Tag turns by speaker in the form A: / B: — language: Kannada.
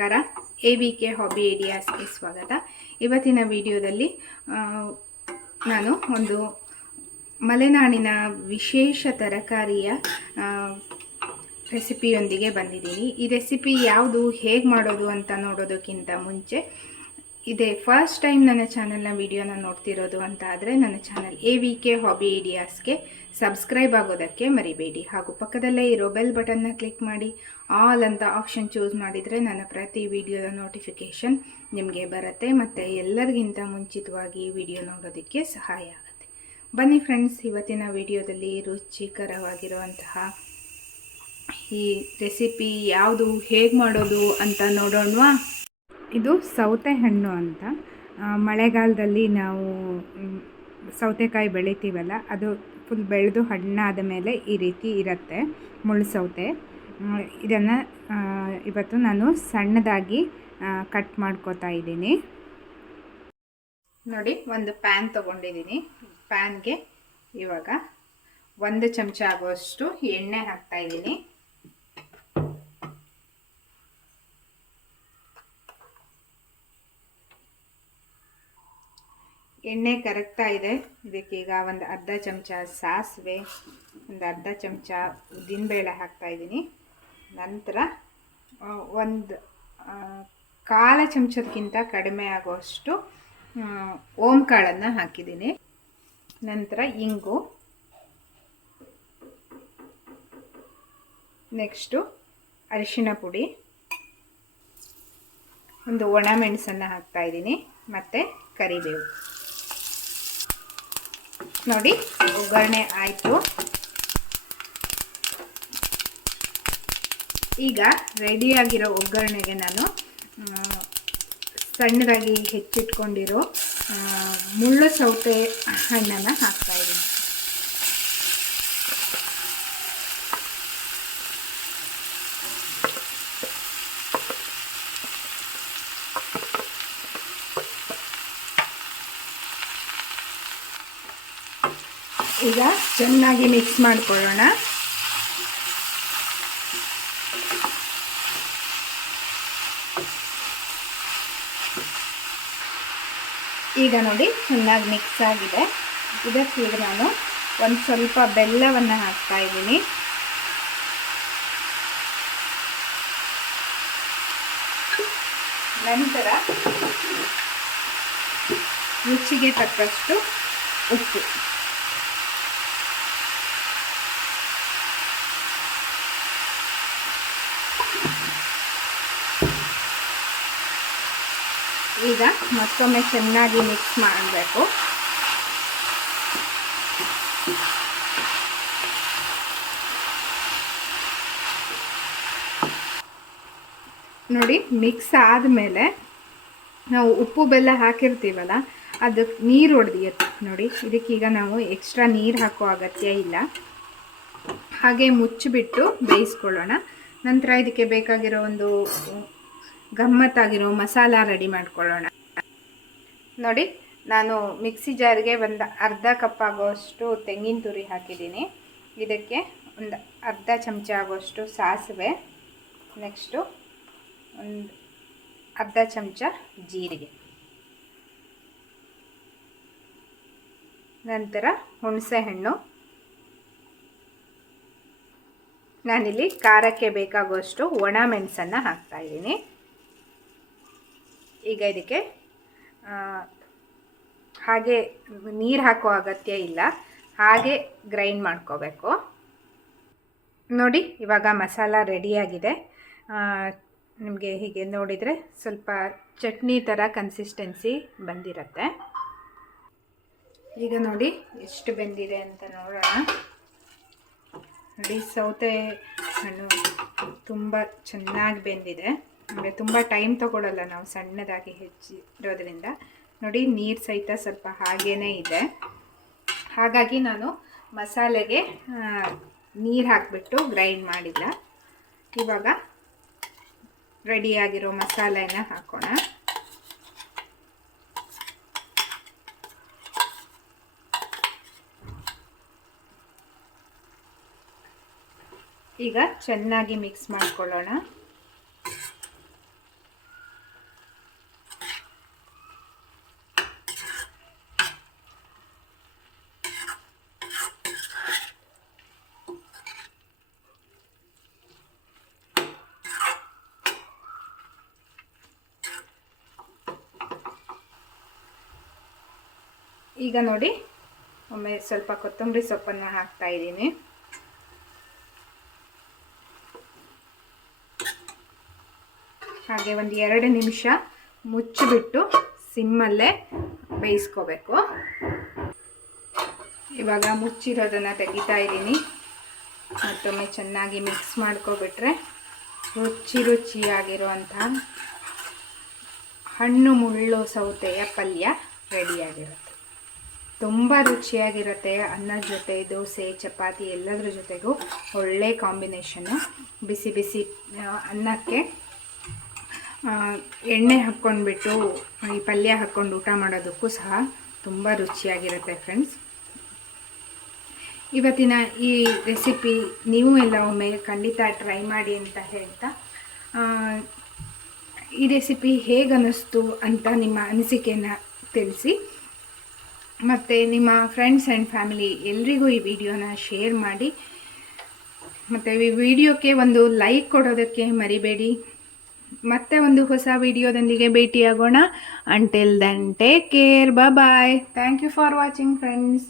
A: ನಮಸ್ಕಾರ ಎ ವಿ ಕೆ ಹಾಬಿ ಏಡಿಯಾಸ್ಗೆ ಸ್ವಾಗತ ಇವತ್ತಿನ ವಿಡಿಯೋದಲ್ಲಿ ನಾನು ಒಂದು ಮಲೆನಾಡಿನ ವಿಶೇಷ ತರಕಾರಿಯ ರೆಸಿಪಿಯೊಂದಿಗೆ ಬಂದಿದ್ದೀನಿ ಈ ರೆಸಿಪಿ ಯಾವುದು ಹೇಗೆ ಮಾಡೋದು ಅಂತ ನೋಡೋದಕ್ಕಿಂತ ಮುಂಚೆ ಇದೇ ಫಸ್ಟ್ ಟೈಮ್ ನನ್ನ ಚಾನಲ್ನ ವಿಡಿಯೋನ ನೋಡ್ತಿರೋದು ಅಂತ ಆದರೆ ನನ್ನ channel A V K hobby ಐಡಿಯಾಸ್ಗೆ subscribe ಆಗೋದಕ್ಕೆ ಮರಿಬೇಡಿ ಹಾಗೂ ಪಕ್ಕದಲ್ಲೇ ಇರೋ ಬೆಲ್ ಬಟನ್ನ ಕ್ಲಿಕ್ ಮಾಡಿ ಆಲ್ ಅಂತ ಆಪ್ಷನ್ ಚೂಸ್ ಮಾಡಿದರೆ ನನ್ನ ಪ್ರತಿ ವಿಡಿಯೋದ ನೋಟಿಫಿಕೇಷನ್ ನಿಮಗೆ ಬರುತ್ತೆ ಮತ್ತು ಎಲ್ಲರಿಗಿಂತ ಮುಂಚಿತವಾಗಿ ವಿಡಿಯೋ ನೋಡೋದಕ್ಕೆ ಸಹಾಯ ಆಗುತ್ತೆ ಬನ್ನಿ ಫ್ರೆಂಡ್ಸ್ ಇವತ್ತಿನ ವಿಡಿಯೋದಲ್ಲಿ ರುಚಿಕರವಾಗಿರುವಂತಹ ಈ ರೆಸಿಪಿ ಯಾವುದು ಹೇಗೆ ಮಾಡೋದು ಅಂತ ನೋಡೋಣವಾ ಇದು ಸೌತೆ ಹಣ್ಣು ಅಂತ ಮಳೆಗಾಲದಲ್ಲಿ ನಾವು ಸೌತೆಕಾಯಿ ಬೆಳಿತೀವಲ್ಲ ಅದು ಫುಲ್ ಬೆಳೆದು ಹಣ್ಣಾದ ಮೇಲೆ ಈ ರೀತಿ ಇರುತ್ತೆ ಮುಳ್ಳು ಸೌತೆ ಇದನ್ನು ಇವತ್ತು ನಾನು ಸಣ್ಣದಾಗಿ ಕಟ್ ಮಾಡ್ಕೋತಾ ಇದ್ದೀನಿ ನೋಡಿ ಒಂದು ಪ್ಯಾನ್ ತೊಗೊಂಡಿದ್ದೀನಿ ಪ್ಯಾನ್ಗೆ ಇವಾಗ ಒಂದು ಚಮಚ ಆಗುವಷ್ಟು ಎಣ್ಣೆ ಹಾಕ್ತಾ ಎಣ್ಣೆ ಕರಗ್ತಾ ಇದೆ ಇದಕ್ಕೀಗ ಒಂದು ಅರ್ಧ ಚಮಚ ಸಾಸಿವೆ ಒಂದು ಅರ್ಧ ಚಮಚ ಉದ್ದಿನಬೇಳೆ ಹಾಕ್ತಾಯಿದ್ದೀನಿ ನಂತರ ಒಂದು ಕಾಲ ಚಮಚದಕ್ಕಿಂತ ಕಡಿಮೆ ಆಗುವಷ್ಟು ಓಂಕಾಳನ್ನು ಹಾಕಿದ್ದೀನಿ ನಂತರ ಇಂಗು ನೆಕ್ಸ್ಟು ಅರಿಶಿನ ಪುಡಿ ಒಂದು ಒಣ ಮೆಣಸನ್ನು ಹಾಕ್ತಾಯಿದ್ದೀನಿ ಮತ್ತು ಕರಿಬೇವು ನೋಡಿ ಒಗ್ಗರಣೆ ಆಯಿತು ಈಗ ರೆಡಿಯಾಗಿರೋ ಒಗ್ಗರಣೆಗೆ ನಾನು ಸಣ್ಣದಾಗಿ ಹೆಚ್ಚಿಟ್ಕೊಂಡಿರೋ ಮುಳ್ಳು ಸೌತೆ ಹಣ್ಣನ್ನು ಹಾಕ್ತಾಯಿದ್ದೀನಿ ಈಗ ಚೆನ್ನಾಗಿ ಮಿಕ್ಸ್ ಮಾಡಿಕೊಳ್ಳೋಣ ಈಗ ನೋಡಿ ಚೆನ್ನಾಗಿ ಮಿಕ್ಸ್ ಆಗಿದೆ ಇದಕ್ಕೆ ಈಗ ನಾನು ಒಂದು ಸ್ವಲ್ಪ ಬೆಲ್ಲವನ್ನು ಹಾಕ್ತಾ ಇದ್ದೀನಿ ನಂತರ ರುಚಿಗೆ ತಕ್ಕಷ್ಟು ಉಪ್ಪು ಈಗ ಮತ್ತೊಮ್ಮೆ ಚೆನ್ನಾಗಿ ಮಿಕ್ಸ್ ಮಾಡಬೇಕು ನೋಡಿ ಮಿಕ್ಸ್ ಆದಮೇಲೆ ನಾವು ಉಪ್ಪು ಬೆಲ್ಲ ಹಾಕಿರ್ತೀವಲ್ಲ ಅದಕ್ಕೆ ನೀರು ಹೊಡೆದಿತ್ತು ನೋಡಿ ಇದಕ್ಕೀಗ ನಾವು ಎಕ್ಸ್ಟ್ರಾ ನೀರು ಹಾಕೋ ಅಗತ್ಯ ಇಲ್ಲ ಹಾಗೆ ಮುಚ್ಚಿಬಿಟ್ಟು ಬೇಯಿಸ್ಕೊಳ್ಳೋಣ ನಂತರ ಇದಕ್ಕೆ ಬೇಕಾಗಿರೋ ಒಂದು ಗಮ್ಮತ್ತಾಗಿರೋ ಮಸಾಲ ರೆಡಿ ಮಾಡ್ಕೊಳ್ಳೋಣ ನೋಡಿ ನಾನು ಮಿಕ್ಸಿ ಜಾರಿಗೆ ಒಂದು ಅರ್ಧ ಕಪ್ ಆಗೋಷ್ಟು ತೆಂಗಿನ ತುರಿ ಹಾಕಿದ್ದೀನಿ ಇದಕ್ಕೆ ಒಂದು ಅರ್ಧ ಚಮಚ ಆಗೋಷ್ಟು ಸಾಸಿವೆ ನೆಕ್ಸ್ಟು ಒಂದು ಅರ್ಧ ಚಮಚ ಜೀರಿಗೆ ನಂತರ ಹುಣಸೆಹಣ್ಣು ನಾನಿಲ್ಲಿ ಖಾರಕ್ಕೆ ಬೇಕಾಗುವಷ್ಟು ಒಣ ಮೆಣಸನ್ನು ಹಾಕ್ತಾಯಿದ್ದೀನಿ ಈಗ ಇದಕ್ಕೆ ಹಾಗೆ ನೀರು ಹಾಕೋ ಅಗತ್ಯ ಇಲ್ಲ ಹಾಗೆ ಗ್ರೈಂಡ್ ಮಾಡ್ಕೋಬೇಕು ನೋಡಿ ಇವಾಗ ಮಸಾಲ ರೆಡಿಯಾಗಿದೆ ನಿಮಗೆ ಹೀಗೆ ನೋಡಿದರೆ ಸ್ವಲ್ಪ ಚಟ್ನಿ ಥರ ಕನ್ಸಿಸ್ಟೆನ್ಸಿ ಬಂದಿರುತ್ತೆ ಈಗ ನೋಡಿ ಎಷ್ಟು ಬೆಂದಿದೆ ಅಂತ ನೋಡೋಣ ನೋಡಿ ಸೌತೆ ಹಣ್ಣು ತುಂಬ ಚೆನ್ನಾಗಿ ಬೆಂದಿದೆ ಅಂದರೆ ತುಂಬ ಟೈಮ್ ತೊಗೊಳಲ್ಲ ನಾವು ಸಣ್ಣದಾಗಿ ಹೆಚ್ಚಿರೋದ್ರಿಂದ ನೋಡಿ ನೀರು ಸಹಿತ ಸ್ವಲ್ಪ ಹಾಗೇ ಇದೆ ಹಾಗಾಗಿ ನಾನು ಮಸಾಲೆಗೆ ನೀರು ಹಾಕಿಬಿಟ್ಟು ಗ್ರೈಂಡ್ ಮಾಡಿಲ್ಲ ಇವಾಗ ರೆಡಿಯಾಗಿರೋ ಮಸಾಲೆನ ಹಾಕೋಣ ಈಗ ಚೆನ್ನಾಗಿ ಮಿಕ್ಸ್ ಮಾಡ್ಕೊಳ್ಳೋಣ ಈಗ ನೋಡಿ ಒಮ್ಮೆ ಸ್ವಲ್ಪ ಕೊತ್ತಂಬರಿ ಸೊಪ್ಪನ್ನು ಹಾಕ್ತಾ ಇದ್ದೀನಿ ಹಾಗೆ ಒಂದು ಎರಡು ನಿಮಿಷ ಮುಚ್ಚಿಬಿಟ್ಟು ಸಿಮ್ಮಲ್ಲೇ ಬೇಯಿಸ್ಕೋಬೇಕು ಇವಾಗ ಮುಚ್ಚಿರೋದನ್ನು ತೆಗಿತಾ ಇದ್ದೀನಿ ಮತ್ತೊಮ್ಮೆ ಚೆನ್ನಾಗಿ ಮಿಕ್ಸ್ ಮಾಡ್ಕೊಬಿಟ್ರೆ ರುಚಿ ರುಚಿಯಾಗಿರುವಂಥ ಹಣ್ಣು ಮುಳ್ಳು ಸೌತೆಯ ಪಲ್ಯ ರೆಡಿಯಾಗಿರುತ್ತೆ ತುಂಬ ರುಚಿಯಾಗಿರುತ್ತೆ ಅನ್ನದ ಜೊತೆ ದೋಸೆ ಚಪಾತಿ ಎಲ್ಲದರ ಜೊತೆಗೂ ಒಳ್ಳೆ ಕಾಂಬಿನೇಷನ್ನು ಬಿಸಿ ಬಿಸಿ ಅನ್ನಕ್ಕೆ ಎಣ್ಣೆ ಹಾಕ್ಕೊಂಡ್ಬಿಟ್ಟು ಈ ಪಲ್ಯ ಹಾಕ್ಕೊಂಡು ಊಟ ಮಾಡೋದಕ್ಕೂ ಸಹ ತುಂಬ ರುಚಿಯಾಗಿರುತ್ತೆ ಫ್ರೆಂಡ್ಸ್ ಇವತ್ತಿನ ಈ ರೆಸಿಪಿ ನೀವು ಎಲ್ಲ ಒಮ್ಮೆ ಖಂಡಿತ ಟ್ರೈ ಮಾಡಿ ಅಂತ ಹೇಳ್ತಾ ಈ ರೆಸಿಪಿ ಹೇಗೆ ಅನ್ನಿಸ್ತು ಅಂತ ನಿಮ್ಮ ಅನಿಸಿಕೆಯನ್ನು ತಿಳಿಸಿ ಮತ್ತು ನಿಮ್ಮ ಫ್ರೆಂಡ್ಸ್ ಆ್ಯಂಡ್ ಫ್ಯಾಮಿಲಿ ಎಲ್ರಿಗೂ ಈ ವಿಡಿಯೋನ ಶೇರ್ ಮಾಡಿ ಮತ್ತು ಈ ವಿಡಿಯೋಕ್ಕೆ ಒಂದು ಲೈಕ್ ಕೊಡೋದಕ್ಕೆ ಮರಿಬೇಡಿ ಮತ್ತೆ ಒಂದು ಹೊಸ ವಿಡಿಯೋದೊಂದಿಗೆ ಭೇಟಿಯಾಗೋಣ until then take care bye thank you for watching friends